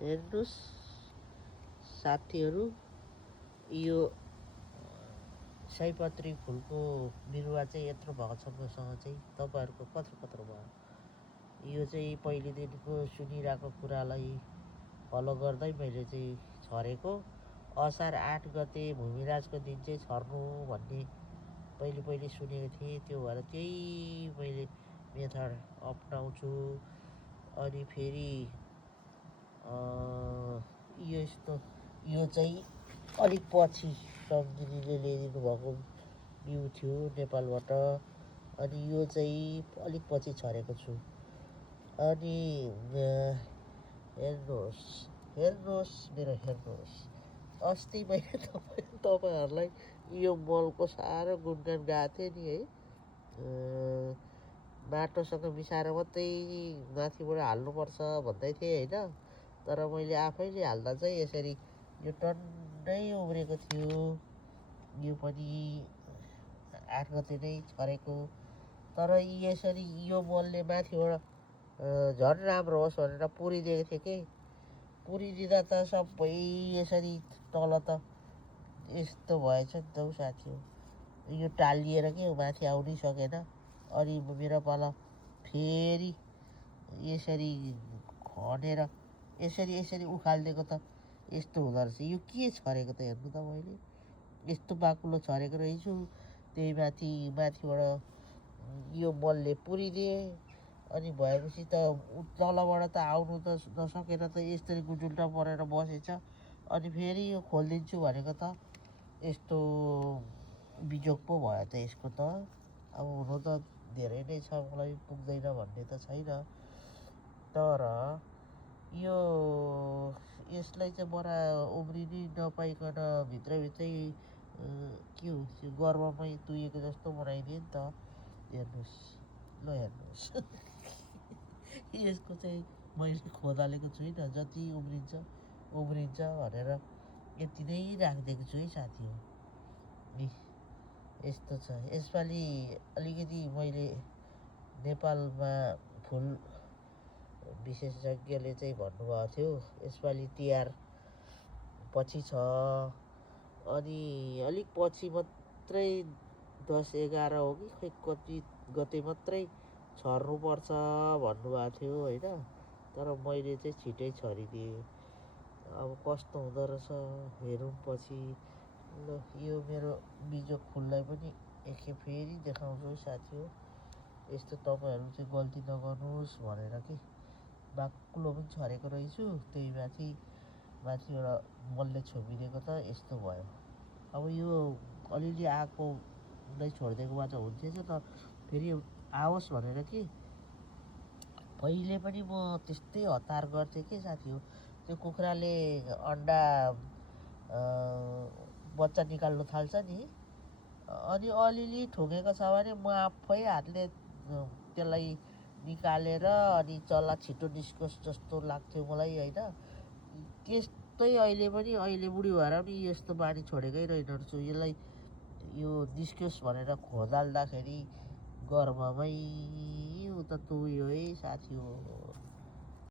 हेर्नुहोस् साथीहरू, यो सयपत्री फुलको बिरुवा चाहिँ यत्रो भएको छ मसँग चाहिँ। तपाईँहरूको कत्रो भयो। यो चाहिँ पहिलेदेखिको सुनिरहेको कुरालाई फलो गर्दै मैले चाहिँ छरेको। असार 8 गते भूमिराजको दिन चाहिँ छर्नु भन्ने पहिले सुनेको थिएँ। त्यो भएर त्यही मैले मेथड अपनाउँछु। अनि फेरि यो चाहिँ अलिक पछि सम्झिनीले ल्याइदिनु भएको बिउ थियो नेपालबाट। अनि यो चाहिँ अलिक पछि छरेको छु। अनि हेर्नुहोस् अस्ति मैले तपाईँहरूलाई यो मलको साह्रो गुणगान गाएको थिएँ नि है। माटोसँग मिसाएर मात्रै माथिबाट हाल्नुपर्छ भन्दै थिएँ होइन। तर मैले आफैले हाल्दा चाहिँ यसरी यो टन्नै उब्रेको थियो। यो पनि 8 गते नै छरेको। तर यसरी यो मलले माथिबाट झन् राम्रो होस् भनेर पुरिदिएको थिएँ कि। पुरिदिँदा त सबै यसरी तल त यस्तो भएछ नि त हौ साथी हो। यो टालिएर के माथि आउनै सकेन। अनि मेरो पाला फेरि यसरी खनेर यसरी उखालिदिएको त यस्तो हुँदो रहेछ। यो के छरेको त हेर्नु त मैले यस्तो बाक्लो छरेको रहेछु। त्यही माथिबाट यो मलले पुरिदिएँ। अनि भएपछि त तलबाट त आउनु त नसकेर त यसरी गुजुल्टा परेर बसेछ। अनि फेरि यो खोलिदिन्छु भनेको त यस्तो बिजोग पो भयो त यसको त। अब हुनु त धेरै नै छ, मलाई पुग्दैन भन्ने त छैन। तर यसलाई चाहिँ बडा उब्रिनै नपाइकन भित्रभित्रै के हो त्यो गर्वमै तुहिएको जस्तो बनाइदियो नि त। हेर्नुहोस् यसको चाहिँ मैले खोदालेको छुइनँ। जति उब्रिन्छ भनेर यति नै राखिदिएको छु है साथी हो। यस्तो छ। यसपालि अलिकति मैले नेपालमा फुल विशेषज्ञले चाहिँ भन्नुभएको थियो यसपालि तिहार पछि छ। अनि अलिक पछि मात्रै 10-11 हो कि खोइ कति गते मात्रै छर्नुपर्छ भन्नुभएको थियो होइन। तर मैले चाहिँ छिटै छरिदिएँ। अब कस्तो हुँदो रहेछ हेरौँ पछि। ल यो मेरो बिजोग फुललाई पनि एकखेप फेरि देखाउँछु साथी हो। यस्तो तपाईँहरू चाहिँ गल्ती नगर्नुहोस् भनेर कि बाक्लो पनि छरेको रहेछु। त्यही माथिबाट मलले छोपिदिएको त यस्तो भयो। अब यो अलिअलि आएको नै छोडिदिएको भए त हुन्थेछ त फेरि आओस् भनेर कि। पहिले पनि म त्यस्तै हतार गर्थेँ कि साथी हो। त्यो कुखुराले अन्डा बच्चा निकाल्नु थाल्छ नि। अनि अलिअलि ठुकेको छ भने म आफै हातले त्यसलाई निकालेर अनि चल्ला छिटो निस्कोस् जस्तो लाग्थ्यो मलाई होइन। त्यस्तै अहिले बुढी भएर पनि यस्तो बानी छोडेकै रहेन रहेछु। यसलाई यो निस्कोस् भनेर खोदाल्दाखेरि गर्भमै उता तुयो है साथी हो।